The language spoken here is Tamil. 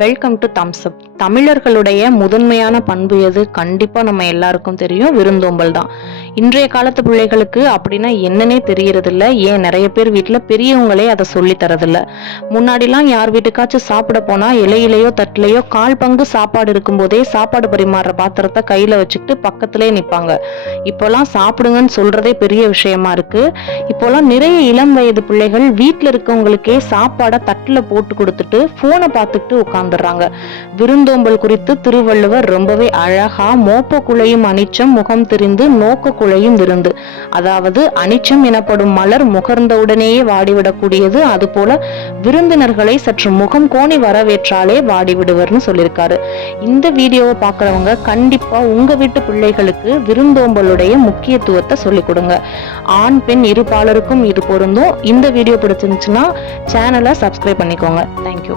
வெல்கம் டு தம்ஸ் அப். தமிழர்களுடைய முதன்மையான பண்பு எது? கண்டிப்பா நம்ம எல்லாருக்கும் தெரியும், விருந்தோம்பல் தான். இன்றைய காலத்து பிள்ளைகளுக்கு அப்படின்னா என்னன்னே தெரியறது இல்ல. ஏன் நிறைய பேர் வீட்டுல பெரியவங்களே அதை சொல்லி தரதில்ல. முன்னாடிலாம் யார் வீட்டுக்காச்சும் சாப்பிட போனா இலையிலையோ தட்டிலையோ கால் பங்கு சாப்பாடு இருக்கும் போதே சாப்பாடு பரிமாறுற பாத்திரத்தை கையில வச்சுக்கிட்டு பக்கத்திலே நிப்பாங்க. இப்போலாம் சாப்பிடுங்கன்னு சொல்றதே பெரிய விஷயமா இருக்கு. இப்போலாம் நிறைய இளம் வயது பிள்ளைகள் வீட்டுல இருக்கவங்களுக்கே சாப்பாடை தட்டுல போட்டு கொடுத்துட்டு போனை பார்த்துக்கிட்டு உட்கார்ந்துடுறாங்க. விருந்தோம்பல் குறித்து திருவள்ளுவர் ரொம்பவே அழகா மோப்ப குழையும் அனிச்சம் முகம் திரிந்து நோக்க குழையும் விருந்து, அதாவது அனிச்சம் எனப்படும் மலர் முகர்ந்தவுடனேயே வாடிவிடக்கூடியது, அது போல விருந்தினர்களை சற்று முகம் கோணி வரவேற்றாலே வாடிவிடுவர்னு சொல்லியிருக்காரு. இந்த வீடியோவை பார்க்கறவங்க கண்டிப்பா உங்க வீட்டு பிள்ளைகளுக்கு விருந்தோம்பலுடைய முக்கியத்துவத்தை சொல்லிக் கொடுங்க. ஆண் பெண் இருபாலருக்கும் இது பொருந்தும். இந்த வீடியோ பிடிச்சிருந்துச்சுன்னா சேனலை சப்ஸ்கிரைப் பண்ணிக்கோங்க. தேங்க்யூ.